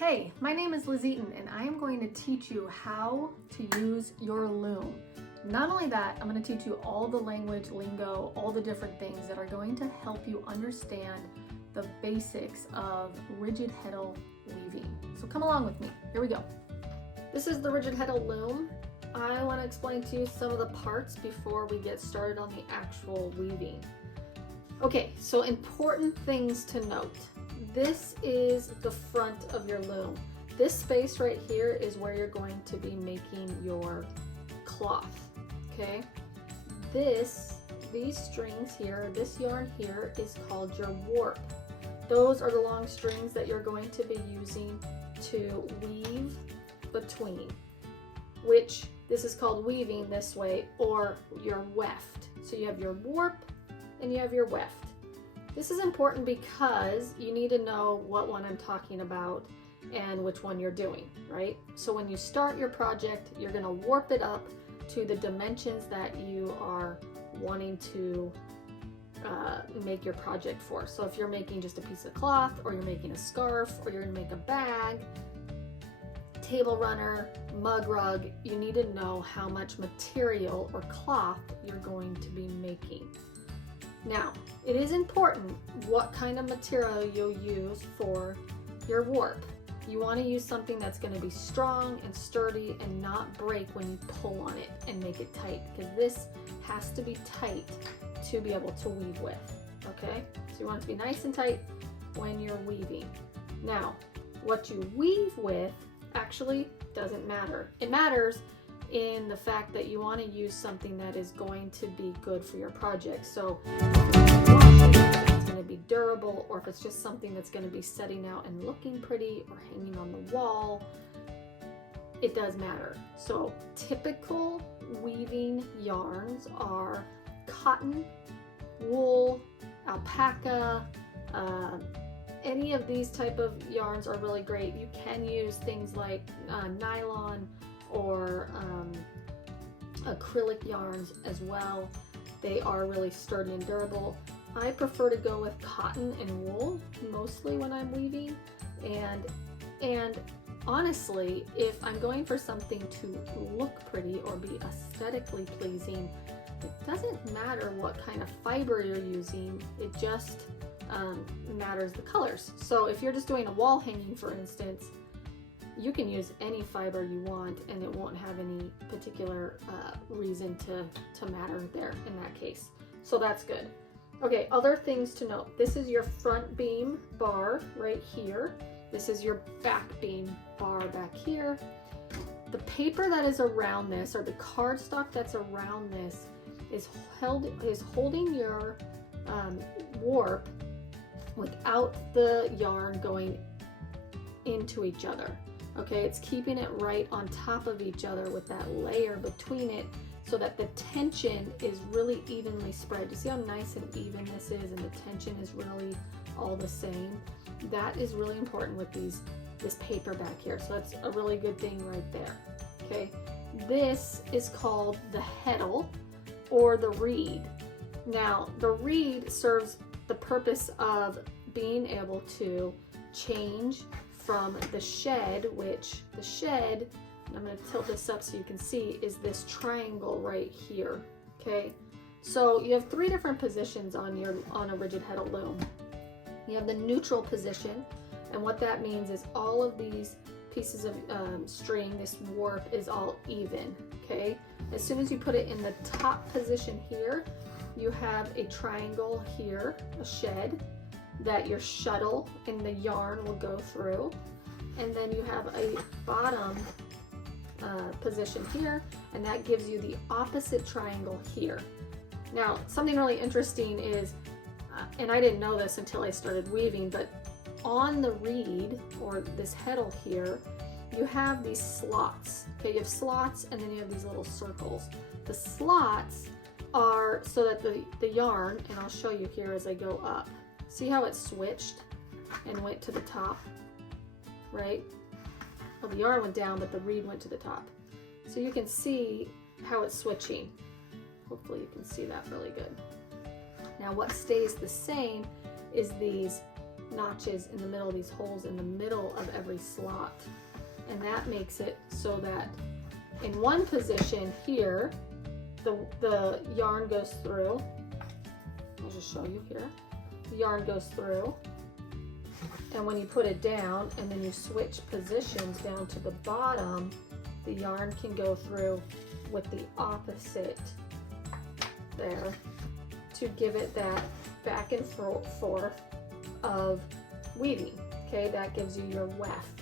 Hey, my name is Liz Eaton and I am going to teach you how to use your loom. Not only that, I'm going to teach you all the language, lingo, all the different things that are going to help you understand the basics of rigid heddle weaving. So come along with me. Here we go. This is the rigid heddle loom. I want to explain to you some of the parts before we get started on the actual weaving. Okay, so important things to note. This is the front of your loom. This space right here is where you're going to be making your cloth, okay? These strings here, this yarn here is called your warp. Those are the long strings that you're going to be using to weave between, which this is called weaving this way, or your weft. So you have your warp and you have your weft. This is important because you need to know what one I'm talking about and which one you're doing, right? So when you start your project, you're going to warp it up to the dimensions that you are wanting to make your project for. So if you're making just a piece of cloth, or you're making a scarf, or you're going to make a bag, table runner, mug rug, you need to know how much material or cloth you're going to be making. Now, it is important what kind of material you'll use for your warp. You want to use something that's going to be strong and sturdy and not break when you pull on it and make it tight, because this has to be tight to be able to weave with, okay? So you want it to be nice and tight when you're weaving. Now, what you weave with actually doesn't matter. It matters in the fact that you want to use something that is going to be good for your project. So if it's going to be durable, or if it's just something that's going to be setting out and looking pretty or hanging on the wall, it does matter. So typical weaving yarns are cotton, wool, alpaca, any of these type of yarns are really great. You can use things like nylon or acrylic yarns as well. They are really sturdy and durable. I prefer to go with cotton and wool mostly when I'm weaving, and honestly, if I'm going for something to look pretty or be aesthetically pleasing, it doesn't matter what kind of fiber you're using, it just matters the colors. So if you're just doing a wall hanging, for instance, you can use any fiber you want and it won't have any particular reason to matter there in that case. So that's good. Okay, other things to note. This is your front beam bar right here. This is your back beam bar back here. The paper that is around this, or the cardstock that's around this, is holding your warp without the yarn going into each other. Okay, it's keeping it right on top of each other with that layer between it, so that the tension is really evenly spread. You see how nice and even this is, and the tension is really all the same? That is really important with this paper back here. So that's a really good thing right there. Okay, this is called the heddle or the reed. Now, the reed serves the purpose of being able to change from the shed, which the shed, and I'm going to tilt this up so you can see, is this triangle right here. Okay, so you have three different positions on a rigid heddle loom. You have the neutral position, and what that means is all of these pieces of string, this warp, is all even. Okay, as soon as you put it in the top position here, you have a triangle here, a shed, that your shuttle and the yarn will go through, and then you have a bottom position here, and that gives you the opposite triangle here. Now, something really interesting is, and I didn't know this until I started weaving, but on the reed, or this heddle here, you have these slots. Okay, you have slots, and then you have these little circles. The slots are so that the yarn, and I'll show you here as I go up, see how it switched and went to the top, right? Well, the yarn went down, but the reed went to the top. So you can see how it's switching. Hopefully you can see that really good. Now what stays the same is these notches in the middle, these holes in the middle of every slot. And that makes it so that in one position here, the yarn goes through. I'll just show you here. The yarn goes through, and when you put it down and then you switch positions down to the bottom, the yarn can go through with the opposite there to give it that back and forth of weaving. Okay, that gives you your weft.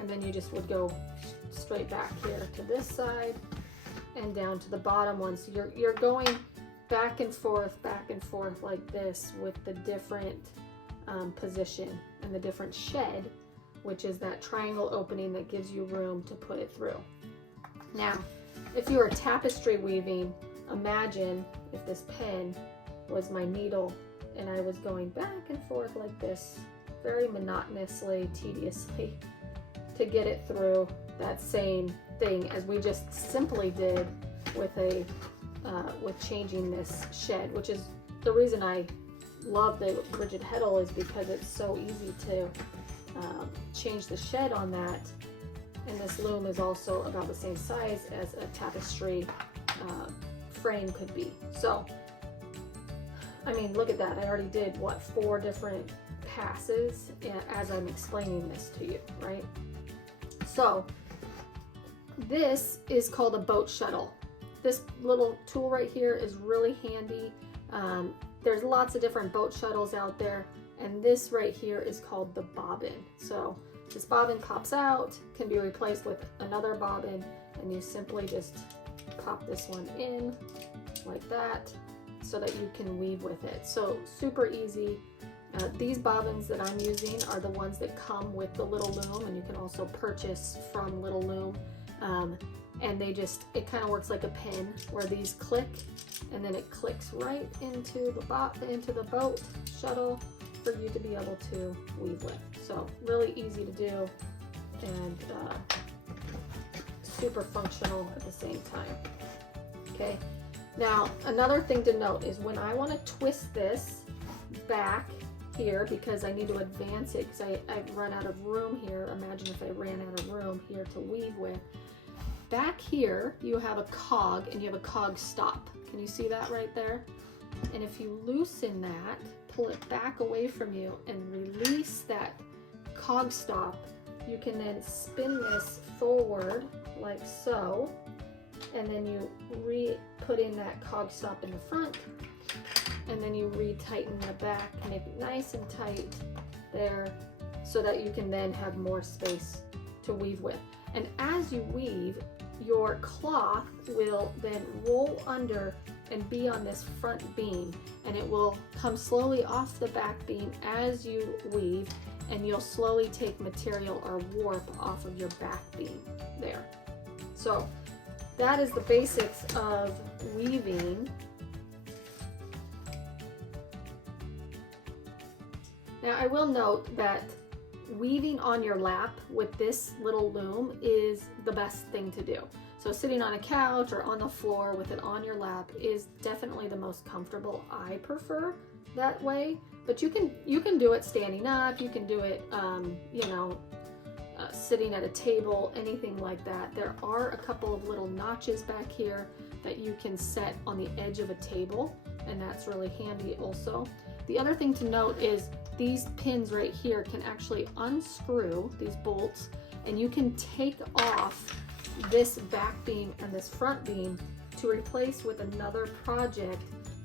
And then you just would go straight back here to this side and down to the bottom one. So you're going back and forth like this with the different position and the different shed, which is that triangle opening that gives you room to put it through. Now, if you were tapestry weaving, imagine if this pen was my needle and I was going back and forth like this, very monotonously, tediously, to get it through that same thing as we just simply did with with changing this shed, which is the reason I love the rigid heddle, is because it's so easy to change the shed on that. And this loom is also about the same size as a tapestry frame could be. So, I mean, look at that. I already did, what, 4 different passes as I'm explaining this to you, right? So, this is called a boat shuttle. This little tool right here is really handy. There's lots of different boat shuttles out there, and this right here is called the bobbin. So this bobbin pops out, can be replaced with another bobbin, and you simply just pop this one in like that so that you can weave with it. So super easy. These bobbins that I'm using are the ones that come with the Little Loom, and you can also purchase from Little Loom. And it kind of works like a pin where these click, and then it clicks right into the boat shuttle for you to be able to weave with. So really easy to do, and super functional at the same time. Okay, now another thing to note is when I want to twist this back here, because I need to advance it because I've run out of room here. Imagine if I ran out of room here to weave with. Back here, you have a cog, and you have a cog stop. Can you see that right there? And if you loosen that, pull it back away from you and release that cog stop, you can then spin this forward like so, and then you put in that cog stop in the front, and then you retighten the back, make it nice and tight there so that you can then have more space to weave with. And as you weave, your cloth will then roll under and be on this front beam, and it will come slowly off the back beam as you weave, and you'll slowly take material or warp off of your back beam there. So that is the basics of weaving. Now I will note that weaving on your lap with this little loom is the best thing to do. So sitting on a couch or on the floor with it on your lap is definitely the most comfortable. I prefer that way, but you can do it standing up, you can do it sitting at a table, anything like that. There are a couple of little notches back here that you can set on the edge of a table, and that's really handy also. The other thing to note is these pins right here can actually unscrew these bolts, and you can take off this back beam and this front beam to replace with another project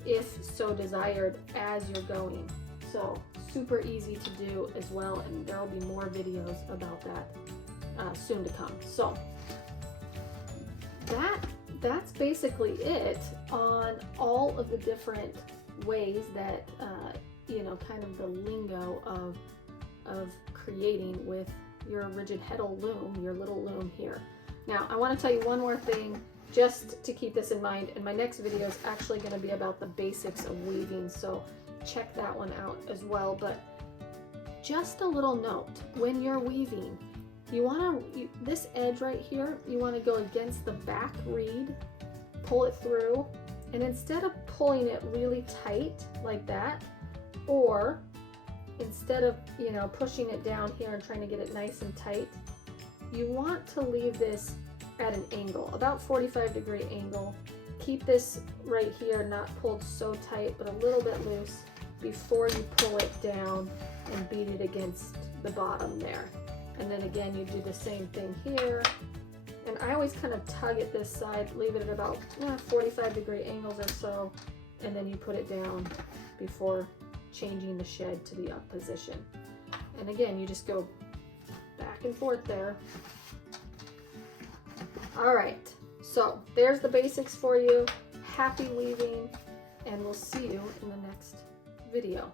if so desired as you're going. So super easy to do as well, and there will be more videos about that soon to come. So that's basically it on all of the different ways that kind of the lingo of creating with your rigid heddle loom, your little loom here. Now I want to tell you one more thing just to keep this in mind, and my next video is actually going to be about the basics of weaving, so check that one out as well. But just a little note, when you're weaving, this edge right here, you want to go against the back reed, pull it through, and instead of pulling it really tight like that, or instead of, you know, pushing it down here and trying to get it nice and tight, you want to leave this at an angle, about 45-degree angle. Keep this right here not pulled so tight, but a little bit loose before you pull it down and beat it against the bottom there. And then again, you do the same thing here. And I always kind of tug at this side, leave it at about 45-degree angles or so, and then you put it down before changing the shed to the up position. And again, you just go back and forth there. All right, so there's the basics for you. Happy weaving, and we'll see you in the next video.